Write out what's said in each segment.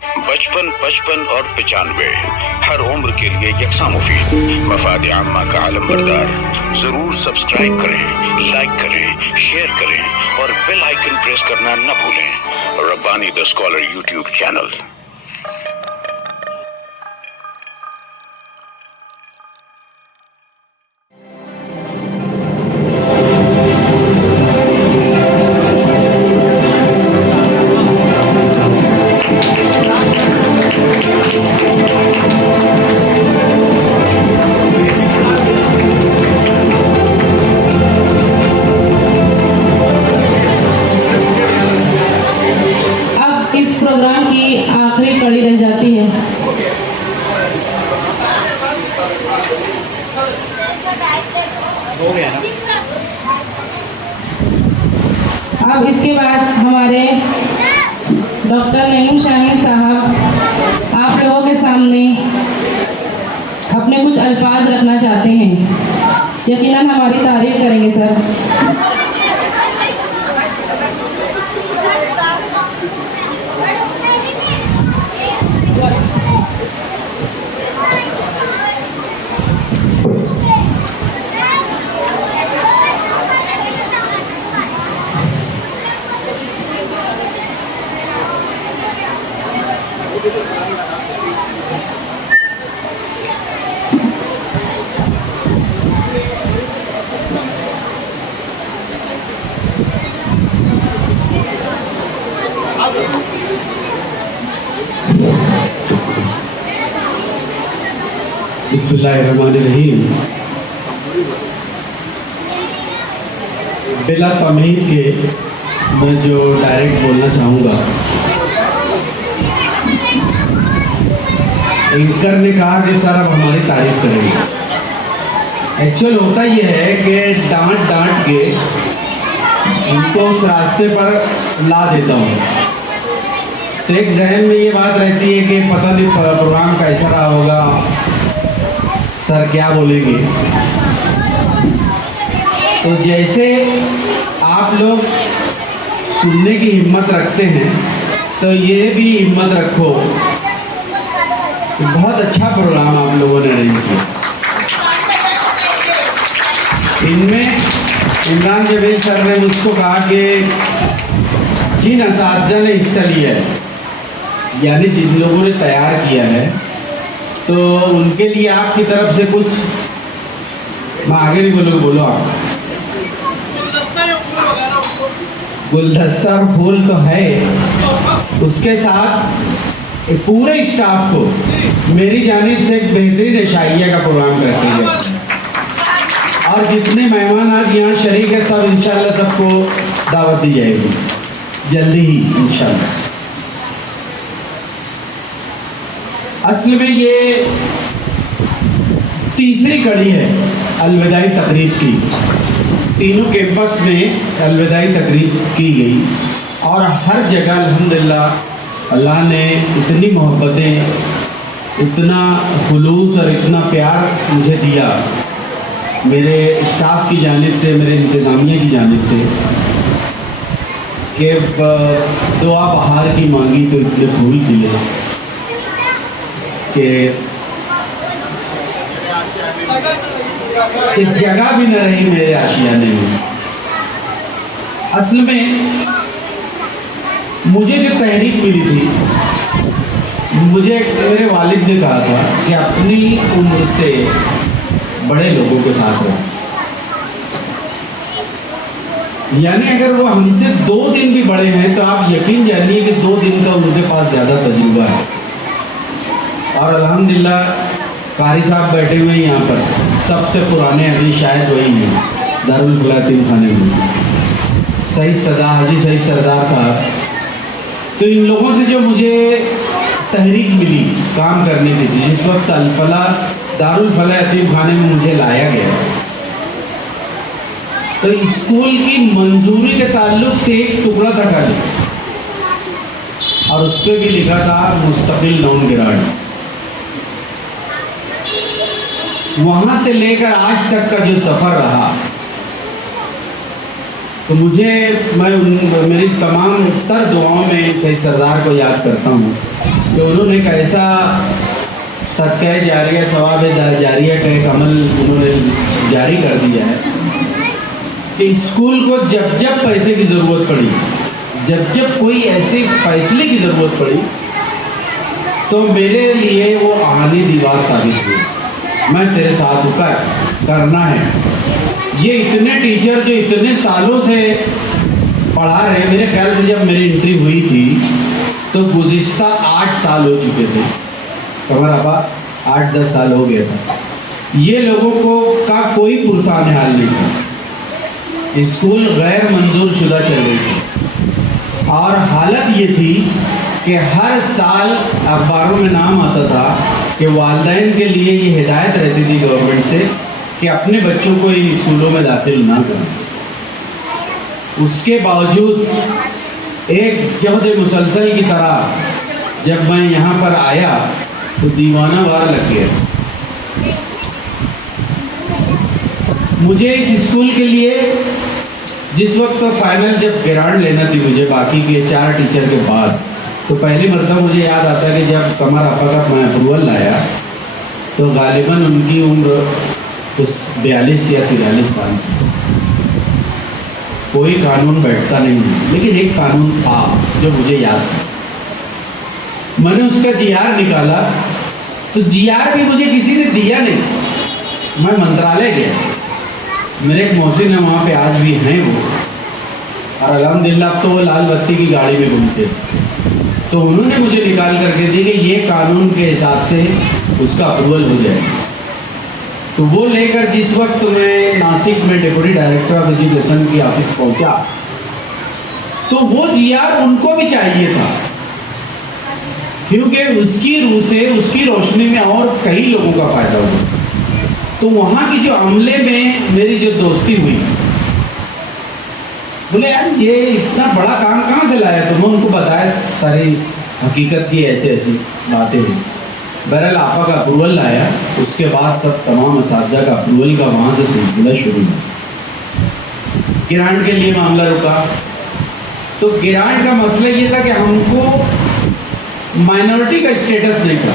55, 55 और 95 हर उम्र के लिए यकसा मुफीद। मफाद आम्मा का आलम बरदार। जरूर सब्सक्राइब करें, लाइक करें, शेयर करें और बेल आइकन प्रेस करना न भूलें। Rabbani the scholar YouTube channel. आखिरी कड़ी रह जाती है। अब इसके बाद हमारे डॉक्टर नईम शाहीन साहब आप लोगों के सामने अपने कुछ अल्फाज रखना चाहते हैं। यकीनन हमारी तारीफ करेंगे सर। बिस्मिल्लाहिर्रहमानिर्रहीम। बिला तमहीद के मैं जो डायरेक्ट बोलना चाहूँगा, एंकर ने कहा कि सर अब हमारी तारीफ करेंगे। एक्चुअल होता ये है कि डांट डांट के उनको उस रास्ते पर ला देता हूँ, तो एक जहन में ये बात रहती है कि पता नहीं प्रोग्राम कैसा रहा होगा, सर क्या बोलेंगे। तो जैसे आप लोग सुनने की हिम्मत रखते हैं, तो ये भी हिम्मत रखो। बहुत अच्छा प्रोग्राम आप लोगों ने अरेंज किया। इनमें इमरान जवेद सर ने मुझको कहा कि जिन असातिज़ा ने हिस्सा लिया है, यानी जिन लोगों ने तैयार किया है, तो उनके लिए आपकी तरफ से कुछ, मैं आगे नहीं बोलूँगा, बोलो आप। गुलदस्ता और फूल तो है, उसके साथ पूरे स्टाफ को मेरी जानिब से एक बेहतरीन इशाइया का प्रोग्राम करते हैं। और जितने मेहमान आज यहाँ शरीक है, सब इंशाल्लाह सबको दावत दी जाएगी जल्दी ही इंशाल्लाह। असल में ये तीसरी कड़ी है अलविदाई तकरीब की। तीनों कैंपस में अलविदाई तकरीब की गई और हर जगह अल्हम्दुलिल्लाह अल्लाह ने इतनी मोहब्बतें, इतना खुलूस और इतना प्यार मुझे दिया, मेरे स्टाफ की जानिब से, मेरे इंतज़ामिया की जानिब से, कि दुआ बहार की मांगी तो इतने फूल खिले कि जगह भी न रही मेरे आशियाने में। असल में मुझे जो तहरीक मिली थी, मुझे मेरे वालिद ने कहा था कि अपनी उम्र से बड़े लोगों के साथ रहो। यानी अगर वो हमसे 2 दिन भी बड़े हैं तो आप यकीन जानिए कि 2 दिन का उनके पास ज़्यादा तजुर्बा है। और अल्हम्दुलिल्लाह कारी साहब बैठे हुए हैं यहाँ पर, सबसे पुराने अभी शायद वही हैं दारुल फलाह यतीमखाने में, सईद सरदार, हाजी सईद सरदार साहब। तो इन लोगों से जो मुझे तहरीक मिली काम करने की, जिस वक्त दारुल फलाह यतीमखाने में मुझे लाया गया, तो स्कूल की मंजूरी के ताल्लुक से एक टुकड़ा था खाली, और उस पर भी लिखा था मुस्तकिल नॉन ग्रांट। वहाँ से लेकर आज तक का जो सफ़र रहा, तो मैं मेरी तमाम उत्तर दुआओं में सईद सरदार को याद करता हूँ कि उन्होंने एक ऐसा सदका जारिया सवाब जारिया का एक अमल उन्होंने जारी कर दिया है कि स्कूल को जब जब पैसे की ज़रूरत पड़ी, जब जब कोई ऐसे फैसले की ज़रूरत पड़ी, तो मेरे लिए वो आहानी दीवार साबित हुई। मैं तेरे साथ होकर करना है। ये इतने टीचर जो इतने सालों से पढ़ा रहे, मेरे ख्याल से जब मेरी एंट्री हुई थी तो गुज़िश्ता 8 साल हो चुके थे। कमर आपा 8-10 साल हो गया था। ये लोगों को का कोई पुरसान हाल नहीं था। स्कूल गैर मंजूर शुदा चल रही थी और हालत ये थी कि हर साल अखबारों में नाम आता था कि वालिदैन के लिए ये हिदायत रहती थी गवर्नमेंट से कि अपने बच्चों को इन स्कूलों में दाखिल ना करें। उसके बावजूद एक जहद मुसलसल की तरह जब मैं यहाँ पर आया तो दीवाना वार लग गया। मुझे इस स्कूल के लिए जिस वक्त तो फाइनल जब ग्रांट लेना थी मुझे बाकी के 4 टीचर के बाद, तो पहली मरतबा मुझे याद आता कि जब कमर आपा का मैं अप्रूवल लाया तो गालिबन उनकी उम्र कुछ 42 या 43 साल थी। कोई कानून बैठता नहीं है, लेकिन एक कानून था जो मुझे याद था। मैंने उसका जीआर निकाला तो जीआर भी मुझे किसी ने दिया नहीं। मैं मंत्रालय गया, मेरे एक मोहसिन है वहाँ पे आज भी हैं वो, और अल्हम्दुलिल्लाह अब तो वो लाल बत्ती की गाड़ी में घूमते। तो उन्होंने मुझे निकाल करके दी कि ये कानून के हिसाब से उसका अप्रूवल हो जाए। तो वो लेकर जिस वक्त मैं नासिक में डिप्टी डायरेक्टर ऑफ एजुकेशन की ऑफिस पहुंचा तो वो जीआर उनको भी चाहिए था, क्योंकि उसकी रूह से उसकी रोशनी में और कई लोगों का फायदा हुआ। तो वहाँ की जो अमले में मेरी जो दोस्ती हुई, बोले यार ये इतना बड़ा काम कहाँ से लाया? तो मैं उनको बताया सारी हकीकत की ऐसे ऐसी बातें हैं। बहरहाल आपा का अप्रूवल लाया, उसके बाद सब तमाम असातिज़ा का अप्रूवल का वहाँ से सिलसिला शुरू हुआ। ग्रांट के लिए मामला रुका तो ग्रांट का मसला ये था कि हमको माइनॉरिटी का स्टेटस नहीं था,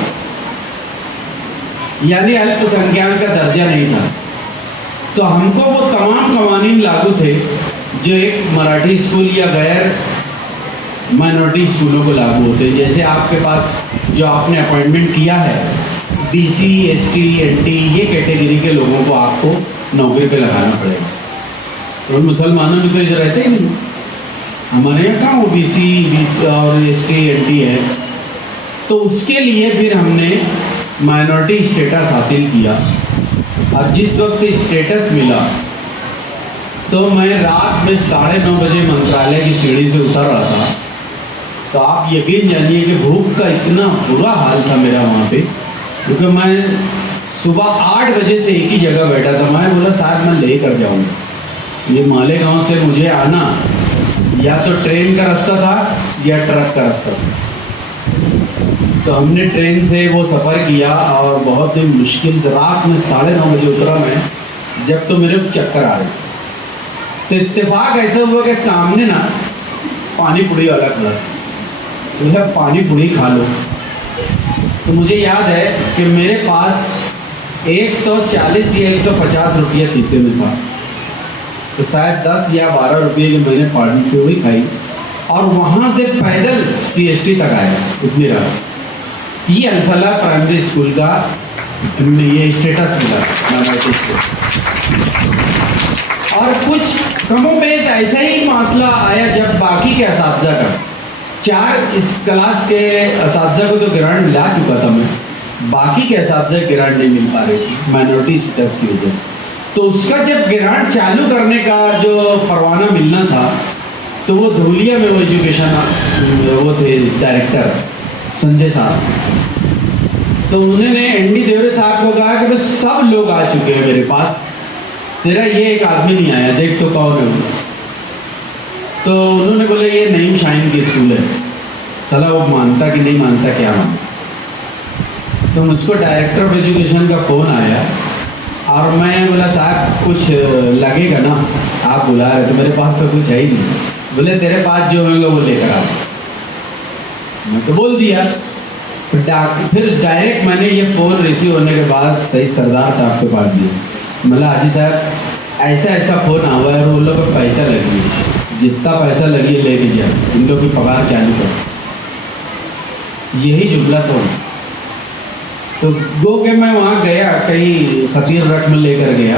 यानी अल्पसंख्यक का दर्जा नहीं था। तो हमको वो तमाम कवानीन लागू थे जो एक मराठी स्कूल या गैर माइनॉरिटी स्कूलों को लागू होते हैं। जैसे आपके पास जो आपने अपॉइंटमेंट किया है BC ST NT ये कैटेगरी के लोगों को आपको नौकरी पे लगाना पड़ेगा। तो मुसलमानों में तो इधर रहते ही नहीं, हमारे यहाँ कहाँ OBC और ST NT है। तो उसके लिए फिर हमने माइनॉरिटी स्टेटस हासिल किया। अब जिस वक्त स्टेटस मिला तो मैं रात में 9:30 बजे मंत्रालय की सीढ़ी से उतर रहा था। तो आप यकीन जानिए कि भूख का इतना बुरा हाल था मेरा वहाँ पे, क्योंकि मैं सुबह 8 बजे से एक ही जगह बैठा था। मैं बोला साहब मैं ले कर जाऊँगा, ये मालेगांव से मुझे आना या तो ट्रेन का रास्ता था या ट्रक का रास्ता था। तो हमने ट्रेन से वो सफ़र किया और बहुत ही मुश्किल से रात में 9:30 बजे उतरा मैं, जब तो मेरे चक्कर आ रहे। तो इत्तेफाक ऐसा हुआ कि सामने ना पानी पूड़ी वाला खड़ा था, बोला पानी पूड़ी खा लो। तो मुझे याद है कि मेरे पास 140 या 150 रुपया खीसे में था। तो शायद 10 या 12 रुपये की मैंने पानी पूड़ी खाई और वहाँ से पैदल CST तक आया इतनी रात। ये अल-फलाह प्राइमरी स्कूल का ये स्टेटस मिला माइनॉरिटी स्कूल। और कुछ कमों पे ऐसा ही मसला आया जब बाकी के असातिज़ा का 4 इस क्लास के असातिज़ा को तो ग्रांट मिला चुका था मैं, बाकी के असातिज़ा ग्रांट नहीं मिल पा रही थी माइनॉरिटी स्टेटस की वजह से। तो उसका जब ग्रांट चालू करने का जो परवाना मिलना था तो वो धूलिया में वो एजुकेशन वो थे डायरेक्टर संजय साहब। तो उन्होंने ND देवरे साहब को कहा कि भाई सब लोग आ चुके हैं मेरे पास, तेरा ये एक आदमी नहीं आया, देख तो कौन है वो। तो उन्होंने बोले ये नईम शाहीन की स्कूल है। साला वो मानता कि नहीं मानता क्या मानता। तो मुझको डायरेक्टर ऑफ एजुकेशन का फ़ोन आया और मैं बोला साहब कुछ लगेगा ना, आप बुला रहे तो मेरे पास तो कुछ है ही नहीं। बोले तेरे पास जो होंगे वो लेकर आओ। मैं तो बोल दिया फिर डायरेक्ट मैंने ये फ़ोन रिसीव होने के बाद सही सरदार साहब के पास गया। मतलब हाजी साहब ऐसा ऐसा फ़ोन हुआ है और उन लोगों को पैसा लगी है, जितना पैसा लगी लेके जाओ, इन लोगों की पगार चालू करो। यही जुमला तो गो के मैं वहाँ गया, कहीं ख़तीर रकम लेकर गया,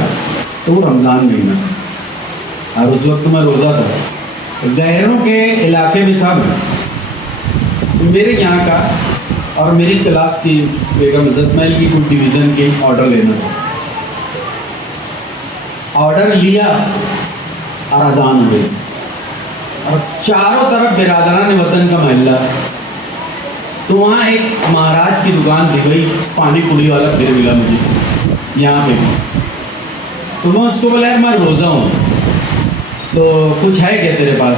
तो वो रमज़ान महीना था और उस वक्त मैं रोज़ा था। गैरों के इलाके में था मैं, मेरे यहाँ का और मेरी क्लास की बेगम इज़्ज़त महल की कुछ डिवीज़न के ऑर्डर लेना था। ऑर्डर लिया और अजान हो गई और चारों तरफ बिरादरान वतन का महल्ला। तो वहाँ एक महाराज की दुकान थी, वही पानी पूरी वाला फिर मिला मुझे यहाँ पे भी। तो मैं उसको बोला यार मैं रोज़ा हूँ, तो कुछ है क्या तेरे पास?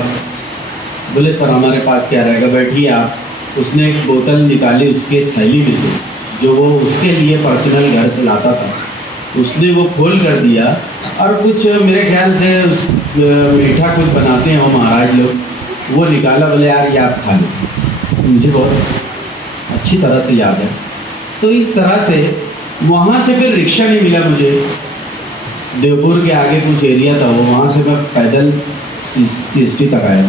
बोले सर हमारे पास क्या रहेगा, बैठिए आप। उसने एक बोतल निकाली उसके थैली में से, जो वो उसके लिए पर्सनल घर से लाता था। उसने वो खोल कर दिया और कुछ मेरे ख्याल से मीठा कुछ बनाते हैं वो महाराज लोग, वो निकाला। बोले यार ये आप खा लो। मुझे बहुत अच्छी तरह से याद है। तो इस तरह से वहाँ से फिर रिक्शा नहीं मिला मुझे, देवपुर के आगे कुछ एरिया था वो, वहाँ से मैं पैदल CST तक आया।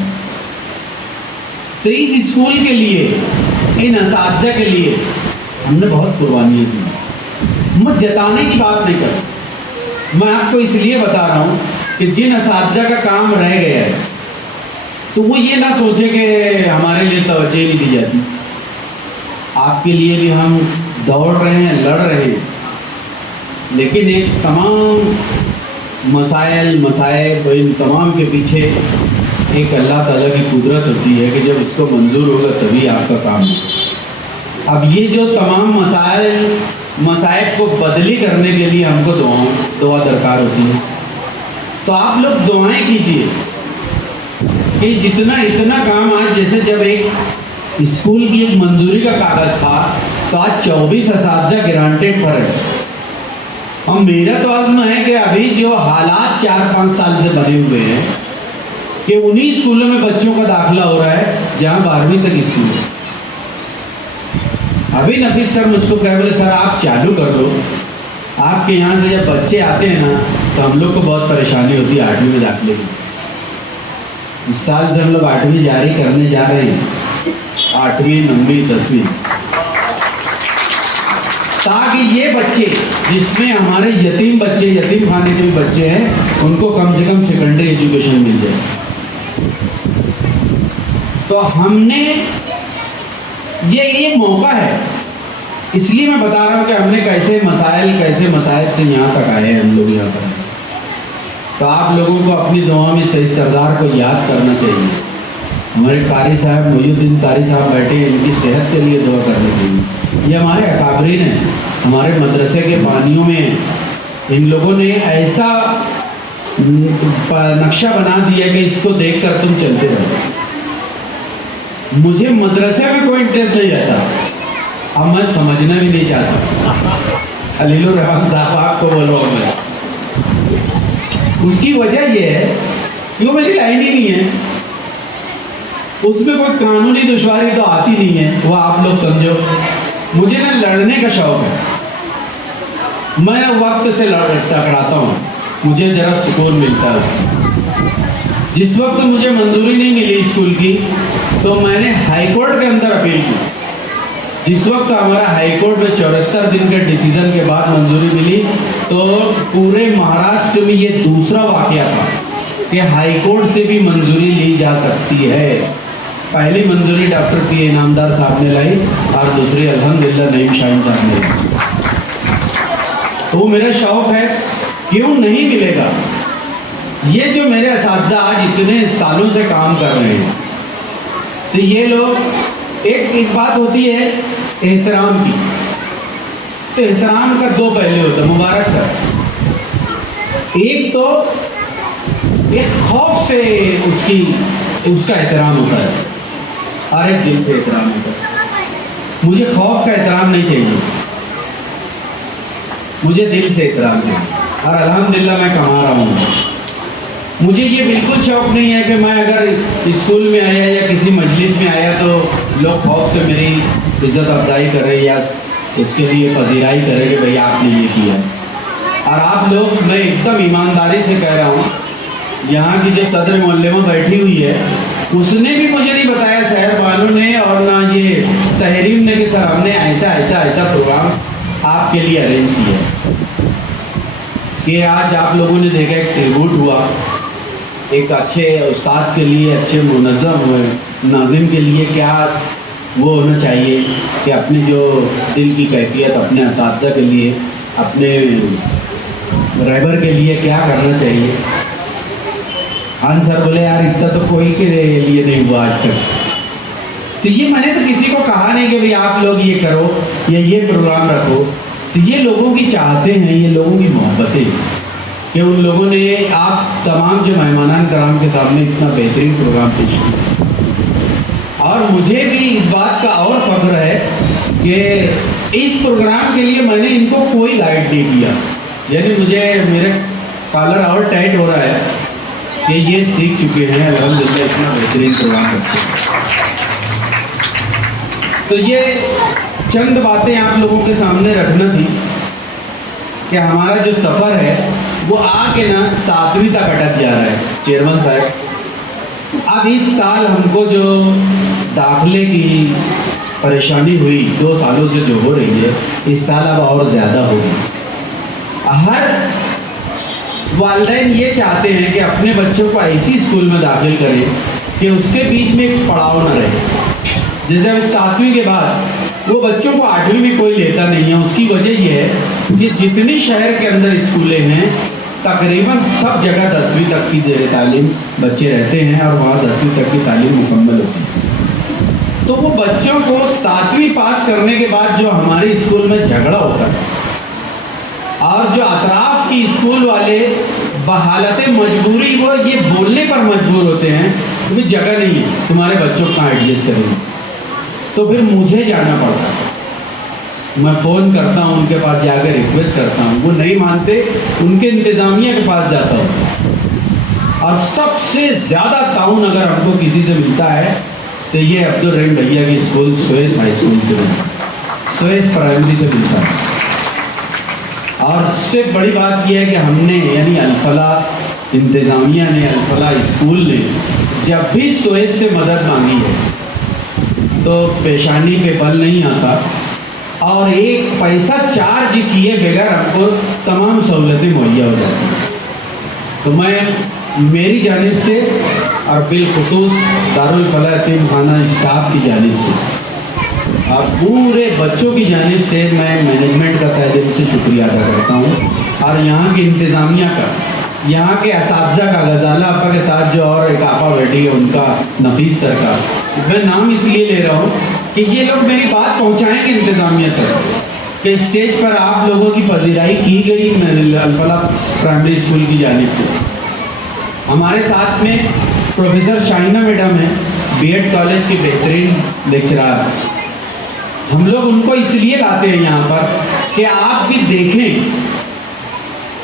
तो इस स्कूल के लिए, इन असातिज़ा के लिए हमने बहुत कुर्बानियाँ की। मैं जताने की बात नहीं कर, मैं आपको इसलिए बता रहा हूँ कि जिन असातिज़ा का काम रह गया है तो वो ये ना सोचे कि हमारे लिए तवज्जो नहीं दी जाती। आपके लिए भी हम दौड़ रहे हैं, लड़ रहे हैं, लेकिन एक तमाम मसाइल इन तमाम के पीछे एक अल्लाह ताला की कुदरत होती है कि जब उसको मंजूर होगा तभी आपका काम होगा। अब ये जो तमाम मसाइल को बदली करने के लिए हमको दुआ दरकार होती है। तो आप लोग दुआएं कीजिए कि इतना काम आज, जैसे जब एक स्कूल की एक मंजूरी का कागज़ था तो आज 24 असातिज़ा ग्रांटेड पर है। और मेरा तो आज़म है कि अभी जो हालात 4-5 साल से बने हुए हैं कि उन्हीं स्कूलों में बच्चों का दाखिला हो रहा है जहां 12वीं तक स्कूल है। अभी नफीस सर मुझको कह बोले सर आप चालू कर दो, आपके यहाँ से जब बच्चे आते हैं ना तो हम लोग को बहुत परेशानी होती है 8वीं में दाखिले की। इस साल से हम लोग 8वीं जारी करने जा रहे हैं, 8वीं 9वीं 10वीं, ताकि ये बच्चे जिसमें हमारे यतीम खाने के भी बच्चे हैं उनको कम से कम सेकेंडरी एजुकेशन मिल जाए। तो हमने ये मौका है, इसलिए मैं बता रहा हूँ कि हमने कैसे मसाइल से यहाँ तक आए हैं हम लोग यहाँ पर। तो आप लोगों को अपनी दुआ में सही सरदार को याद करना चाहिए। हमारे कारी साहब मोयुद्दीन कारी साहब बैठे हैं, इनकी सेहत के लिए दुआ करनी चाहिए। ये हमारे अकाबरीन हैं, हमारे मदरसे के पानियों में इन लोगों ने ऐसा नक्शा बना दिया कि इसको देखकर तुम चलते रहो। मुझे मदरसे में कोई इंटरेस्ट नहीं आता, अब मैं समझना भी नहीं चाहता। खलीलुर रहमान साहब आपको बोल रहा हूँ मैं, उसकी वजह यह है कि वो मेरी लाइन ही नहीं है, उसमें कोई कानूनी दुश्वारी तो आती नहीं है, वो आप लोग समझो। मुझे ना लड़ने का शौक है, मैं वक्त से टकराता हूँ, मुझे जरा सुकून मिलता है उससे। जिस वक्त मुझे मंजूरी नहीं मिली स्कूल की तो मैंने हाईकोर्ट के अंदर अपील की। जिस वक्त हमारा हाईकोर्ट में 74 दिन के डिसीजन के बाद मंजूरी मिली तो पूरे महाराष्ट्र में ये दूसरा वाकया था कि हाईकोर्ट से भी मंजूरी ली जा सकती है। पहली मंजूरी डॉक्टर P. इनामदार साहब ने लाई और दूसरी अल्हम्दुलिल्लाह नईम शाहीन साहब ने लाई। तो मेरा शौक है, क्यों नहीं मिलेगा। ये जो मेरे असातिज़ा आज इतने सालों से काम कर रहे हैं, तो ये लोग एक बात होती है एहतराम की, तो एहतराम का 2 पहलू होता है। मुबारक सर, एक तो एक खौफ से उसका एहतराम होता है और एक दिल से एहतराम होता है। मुझे खौफ का एहतराम नहीं चाहिए, मुझे दिल से एहतराम चाहिए और अल्हम्दुलिल्लाह मैं कमा रहा हूँ। मुझे ये बिल्कुल शौक नहीं है कि मैं अगर स्कूल में आया या किसी मजलिस में आया तो लोग खौफ से मेरी इज़्ज़त अफजाई करें या उसके लिए पजीराई करें कि भैया आपने ये किया है। और आप लोग, मैं एकदम ईमानदारी से कह रहा हूँ, यहाँ की जो सदर मोहल्ले में बैठी हुई है उसने भी मुझे नहीं बताया, शहर वालों ने और ना ये तहरीम ने, कि सर हमने ऐसा ऐसा ऐसा प्रोग्राम आपके लिए अरेंज किया है। कि आज आप लोगों ने देखा एक ट्रिब्यूट हुआ एक अच्छे उस्ताद के लिए, अच्छे मुनज़्ज़म हुए नाज़िम के लिए क्या वो होना चाहिए कि अपनी जो दिल की कैफियत, अपने असातिज़ा के लिए, अपने रहबर के लिए क्या करना चाहिए। खान सर बोले यार इतना तो कोई के लिए नहीं हुआ आज तक। तो ये मैंने तो किसी को कहा नहीं कि भाई आप लोग ये करो या ये प्रोग्राम रखो। तो ये लोगों की चाहते हैं, ये लोगों की मोहब्बतें कि उन लोगों ने आप तमाम जो मेहमानान कराम के सामने इतना बेहतरीन प्रोग्राम पेश किया। और मुझे भी इस बात का और फ़ख्र है कि इस प्रोग्राम के लिए मैंने इनको कोई गाइड नहीं किया। यानी मुझे मेरे कॉलर और टाइट हो रहा है कि ये सीख चुके हैं अल्हम्दुलिल्लाह इतना बेहतरीन प्रोग्राम करते हैं। तो ये चंद बातें आप लोगों के सामने रखना थी कि हमारा जो सफ़र है वो आके ना 7वीं तक अटक जा रहा है। चेयरमैन साहब, अब इस साल हमको जो दाखिले की परेशानी हुई 2 सालों से जो हो रही है, इस साल अब और ज़्यादा होगी। हर वालिदैन ये चाहते हैं कि अपने बच्चों को ऐसी स्कूल में दाखिल करें कि उसके बीच में एक पड़ाव न रहे। जैसे अब 7वीं के बाद वो बच्चों को 8वीं में कोई लेता नहीं है। उसकी वजह यह है कि जितनी शहर के अंदर स्कूलें हैं तकरीबन सब जगह 10वीं तक की ज़ेर तालीम बच्चे रहते हैं और वहाँ 10वीं तक की तालीम मुकम्मल होती है। तो वो बच्चों को 7वीं पास करने के बाद जो हमारे स्कूल में झगड़ा होता है और जो अतराफ़ की स्कूल वाले बहालत मजबूरी वो ये बोलने पर मजबूर होते हैं कि जगह नहीं है, तुम्हारे बच्चों को कहाँ एडजस्ट करेंगे, तो फिर मुझे जाना पड़ता है। मैं फ़ोन करता हूँ उनके पास, जाकर रिक्वेस्ट करता हूँ, वो नहीं मानते, उनके इंतज़ामिया के पास जाता हूँ। और सबसे ज़्यादा ताउन अगर हमको किसी से मिलता है तो ये अब्दुल रहीम भैया की स्कूल सुएस हाई स्कूल से मिलता है, सुएस प्राइमरी से मिलता है। और उससे बड़ी बात यह है कि हमने यानी अल-फलाह इंतज़ामिया ने, अल-फलाह स्कूल ने जब भी सुएस से मदद मांगी है तो पेशानी पे बल नहीं आता और एक पैसा चार्ज किए बगैर हमको तमाम सहूलतें मुहैया हो जाती हैं। तो मैं मेरी जानिब से और बिलखुसूस दारुल फलाह यतीम खाना स्टाफ की जानिब से और पूरे बच्चों की जानिब से मैं मैनेजमेंट का तहे दिल से शुक्रिया अदा करता हूँ और यहाँ की इंतज़ामिया का, यहाँ के असातिज़ा का, गजाला आपा के साथ जो और एक आपा बैठी है उनका, नफीस सर का, मैं नाम इसलिए ले रहा हूँ कि ये लोग मेरी बात पहुँचाएंगे इंतज़ामिया तक कि स्टेज पर आप लोगों की पजीराई की गई अल-फलाह प्राइमरी स्कूल की जानिब से। हमारे साथ में प्रोफेसर शाहिना मैडम है, बीएड कॉलेज की बेहतरीन लेक्चरार। हम लोग उनको इसलिए लाते हैं यहाँ पर कि आप भी देखें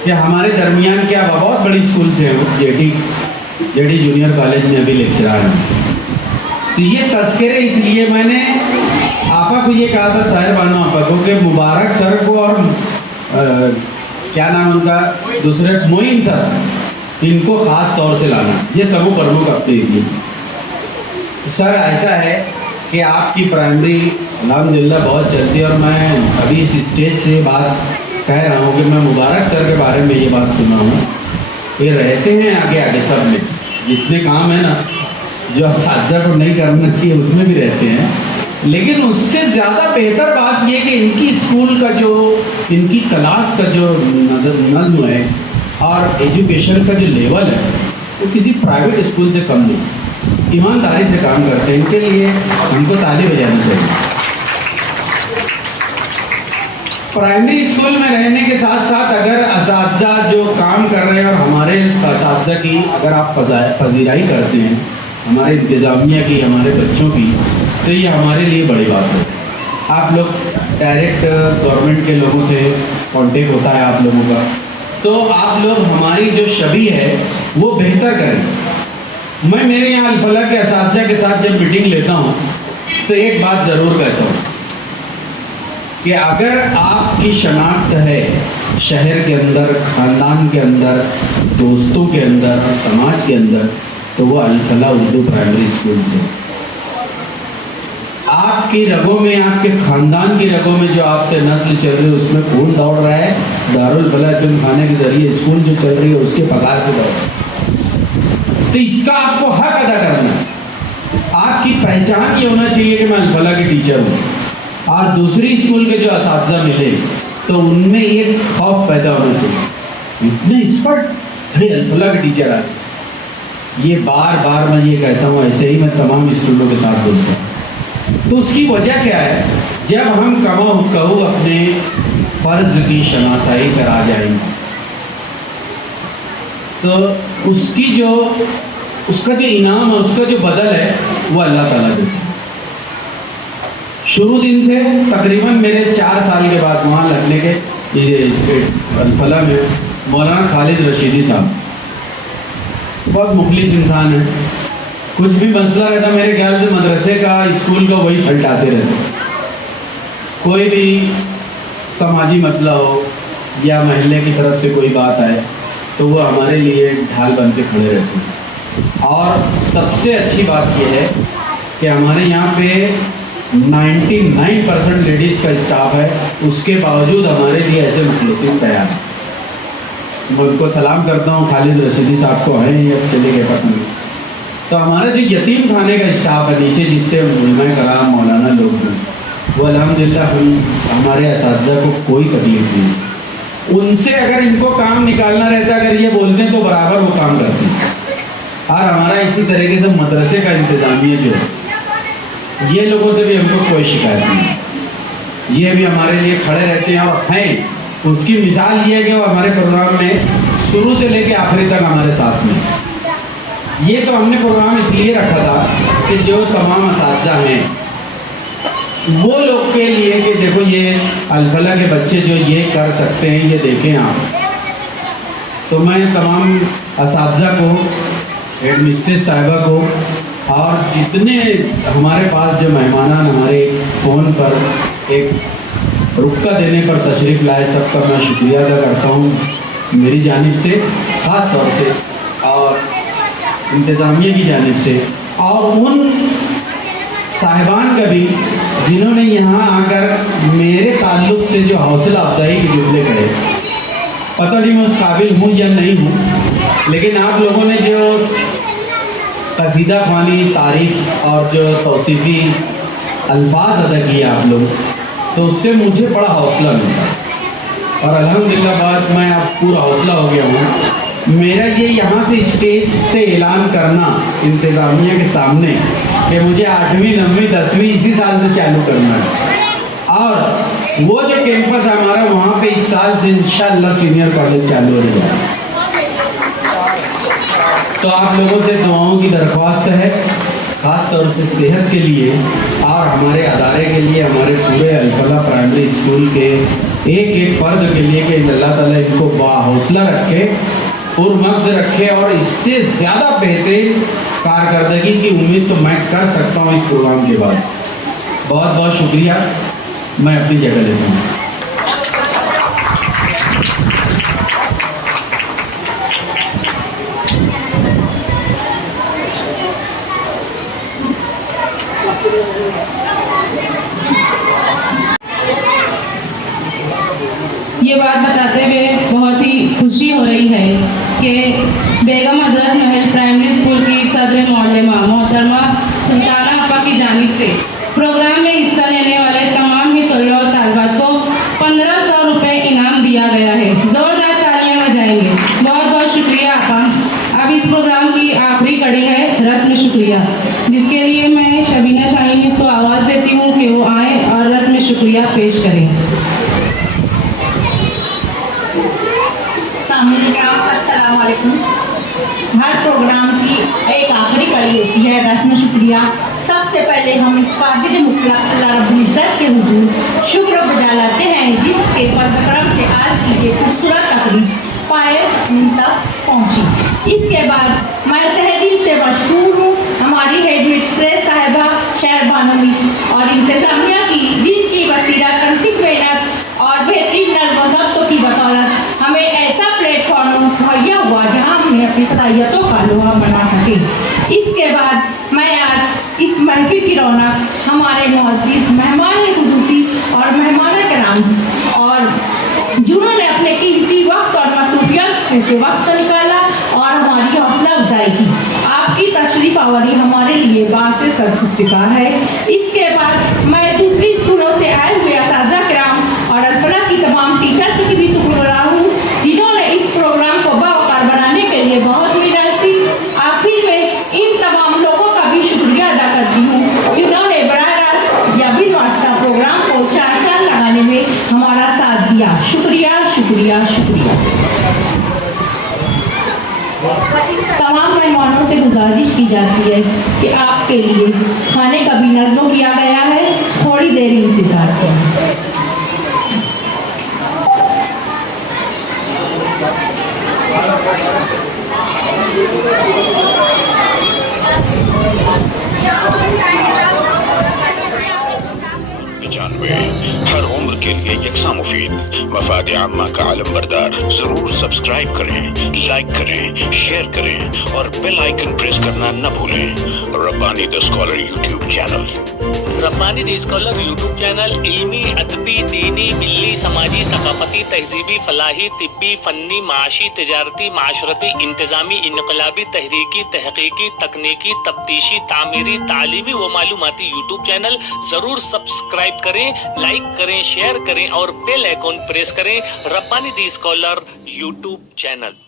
कि हमारे दरमियान क्या बहुत बड़ी स्कूल से हैं, जेडी जूनियर कॉलेज में अभी लेक्चरार हैं। तो ये तस्करे इसलिए मैंने आपा को ये कहा था, साहिर बानो आपा को, कि मुबारक सर को और क्या नाम उनका दूसरे मोइन सर, इनको ख़ास तौर से लाना, ये समूह प्रमुख अपने लिए। सर ऐसा है कि आपकी प्राइमरी अल्हम्दुलिल्लाह बहुत चलती है और मैं अभी इस स्टेज से बात कह रहा हूँ कि मैं मुबारक सर के बारे में ये बात सुना हूँ, ये रहते हैं आगे आगे सब में, जितने काम है ना जो असातिज़ा को नहीं करना चाहिए उसमें भी रहते हैं। लेकिन उससे ज़्यादा बेहतर बात ये कि इनकी स्कूल का जो, इनकी क्लास का जो नज़्म है और एजुकेशन का जो लेवल है वो किसी प्राइवेट स्कूल से कम नहीं, ईमानदारी से काम करते हैं। इनके लिए हमको ताली बजानी चाहिए। प्राइमरी स्कूल में रहने के साथ साथ अगर असातिज़ा जो काम कर रहे हैं और हमारे असातिज़ा की अगर आप पजीराई करते हैं, हमारे इंतज़ामिया की, हमारे बच्चों की, तो ये हमारे लिए बड़ी बात है। आप लोग डायरेक्ट गवर्नमेंट के लोगों से कांटेक्ट होता है आप लोगों का, तो आप लोग हमारी जो छवि है वो बेहतर करें। मैं मेरे यहाँ अल-फलाह के असातिज़ा के साथ जब मीटिंग लेता हूँ तो एक बात ज़रूर कहता हूँ कि अगर आपकी शनाख्त है शहर के अंदर, ख़ानदान के अंदर, दोस्तों के अंदर और समाज के अंदर, तो वो अल-फलाह उर्दू प्राइमरी स्कूल से। आपकी रगों में, आपके ख़ानदान की रगों में जो आपसे नस्ल चल रही है उसमें खून दौड़ रहा है, दारुल फलाह यतीम खाने के ज़रिए स्कूल जो चल रही है उसके पगार से दौड़ रहा है। तो इसका आपको हक अदा करना है। आपकी पहचान ये होना चाहिए कि मैं अल-फलाह की टीचर हूँ, और दूसरी स्कूल के जो असातिज़ा मिले तो उनमें ये खौफ पैदा होना चाहिए, इतने एक्सपर्ट, अरे अल-फलाह के टीचर आए। ये बार बार मैं ये कहता हूँ, ऐसे ही मैं तमाम स्कूलों के साथ बोलता हूँ। तो उसकी वजह क्या है? जब हम कहो अपने फ़र्ज़ की शनासाई करा जाएंगे तो उसका जो इनाम है, उसका जो बदल है वो अल्लाह ताला देता है। शुरू दिन से तकरीबन मेरे 4 साल के बाद वहाँ लगने के अल-फलाह में मौलाना खालिद रशीदी साहब बहुत मुखलिस इंसान है। कुछ भी मसला रहता मेरे ख्याल से मदरसे का, स्कूल का, वही सलटाते रहते। कोई भी समाजी मसला हो या महल्ले की तरफ से कोई बात आए तो वो हमारे लिए ढाल बन के खड़े रहते हैं। और सबसे अच्छी बात यह है कि हमारे यहाँ पे 99% लेडीज़ का स्टाफ है, उसके बावजूद हमारे लिए ऐसे मुखलिसीन तैयार हैं। मैं उनको सलाम करता हूँ, खालिद रशीदी साहब को हैं या चले गए पता नहीं। तो हमारा जो यतीम खाने का स्टाफ है, नीचे जितने उलमा कराम मौलाना लोग हैं, वो अल्हम्दुलिल्लाह हमारे असातिज़ा को कोई तकलीफ नहीं। उनसे अगर इनको काम निकालना रहता, अगर ये बोलते हैं तो बराबर वो काम करते हैं। और हमारा इसी तरीके से मदरसे का इंतज़ामिया जो है, ये लोगों से भी हमको कोई शिकायत नहीं। ये भी हमारे लिए खड़े रहते हैं और हैं। उसकी मिसाल ये है कि वो हमारे प्रोग्राम में शुरू से लेकर आखिरी तक हमारे साथ में। ये तो हमने प्रोग्राम इसलिए रखा था कि जो तमाम असातिज़ा हैं वो लोग के लिए कि देखो ये अल-फलाह के बच्चे जो ये कर सकते हैं, ये देखें आप। तो मैं तमाम असातिज़ा को, हेड मिस्ट्रेस साहिबा को और जितने हमारे पास जो मेहमान हमारे फ़ोन पर एक रुक्का देने पर तशरीफ़ लाए, सबका मैं शुक्रिया अदा करता हूँ मेरी जानिब से, ख़ास तौर से, और इंतज़ामिया की जानिब से, और उन साहिबान का भी जिन्होंने यहाँ आकर मेरे ताल्लुक़ से जो हौसला अफजाई के जुमले कहे। पता नहीं मैं उस काबिल हूँ या नहीं हूँ, लेकिन आप लोगों ने जो कसीदा ख़वानी, तारीफ़ और जो तौसीफ़ी अल्फाज अदा किए आप लोग, तो उससे मुझे बड़ा हौसला मिला। और अल्हम्दुलिल्लाह बाद मैं अब पूरा हौसला हो गया हूँ। मेरा ये यहाँ से स्टेज से ऐलान करना इंतज़ामिया के सामने कि मुझे 8वीं 9वीं 10वीं इसी साल से चालू करना है, और वो जो कैंपस है हमारा, वहाँ पे इस साल से इंशाअल्लाह सीनियर कॉलेज चालू हो जाएगा। तो आप लोगों से दुआओं की दरख्वास्त है, ख़ास तौर से सेहत के लिए और हमारे अदारे के लिए, हमारे पूरे अल-फलाह प्राइमरी स्कूल के एक एक फ़र्द के लिए कि अल्लाह ताला इनको बाहौसला रखे, पुरमग़ज़ रखे, और इससे ज़्यादा बेहतरीन कारकर्दगी की उम्मीद तो मैं कर सकता हूँ इस प्रोग्राम के बाद। बहुत बहुत शुक्रिया। मैं अपनी जगह लेता हूँ। ये बात बताते हुए बहुत ही खुशी हो रही है कि बेगम हज़रत महल प्राइमरी स्कूल की सदर मौलमा मोहतरमा सुल्ताना अपा की जानिब से प्रोग्राम में हिस्सा लेने वाले तमाम ही तलबा और तालिबात को 1500 रुपये इनाम दिया गया है। ज़ोरदार तालियां बजाएंगे। बहुत बहुत शुक्रिया आपा। अब इस प्रोग्राम की आखिरी कड़ी है रस्म शुक्रिया, जिसके लिए मैं शबीना शाहीन इसको आवाज़ देती हूँ कि वो आएँ और रस्म शुक्रिया पेश करें। अस्सलाम वालेकुम। हर प्रोग्राम की एक आखिरी कड़ी होती है रस्म शुक्रिया। सबसे पहले हम इस काबिल मुतलक अल्लाह रब्बुल इज़्ज़त के हुज़ूर शुक्र बजा लाते हैं, जिसके फज़्ल करम से आज की ये खूबसूरत तकरीब पाए तक पहुँची। इसके बाद मैं तहे दिल से मशकूर हूँ हमारी हेड मिस्ट्रेस साहिबा शहर बानो मिस और इंतज़ामिया की, जिनकी वसीला कंटिक की रौनक हमारे मुअज़्ज़िज़ मेहमान खुसूसी और मेहमान कराम और जिन्होंने अपने कीमती वक्त और मसरूफियत से वक्त निकाला और हमारी हौसला अफजाई की। आपकी तशरीफ आवर हमारे लिए बासे सदइफ्तिखार है। इसके बाद मैं दूसरी स्कूलों से आए हुए असातिज़ा किराम और अल-फलाह की तमाम टीचर्स की भी शुक्रगुज़ार हूँ, जिन्होंने इस प्रोग्राम को बावकार बनाने के लिए बहुत मेहनत की। आखिर में इन तमाम लोगों का भी शुक्रिया अदा करती हूँ, जिन्होंने बराह रास्त या बिन वास्ता प्रोग्राम को 4 साल लगाने में हमारा साथ दिया। शुक्रिया शुक्रिया शुक्रिया। तमाम मेहमानों से गुजारिश की जाती है कि आपके लिए खाने का भी नज़्म किया गया है, थोड़ी देर इंतज़ार करें। हर उम्र के लिए यकसा मुफीद, मफाद आम्मा का आलम बरदार। जरूर सब्सक्राइब करें, लाइक करें, शेयर करें और बेल आइकन प्रेस करना न भूलें। Rabbani the scholar YouTube channel. Rabbani the scholar YouTube channel इल्मी, अदबी, दीनी, मिल्ली, समाजी, सकाफती, तहजीबी, फलाही, तिब्बी, फन्नी, माशी, तिजारती, माशरती, इंतजामी, इनकलाबी, तहरीकी, तहकीकी, तकनीकी, तफ्तीशी, तामीरी, तालीमी व मालूमाती यूट्यूब चैनल। जरूर सब्सक्राइब करें, लाइक करें, शेयर करें और बेल आइकन प्रेस करें। Rabbani the scholar YouTube channel.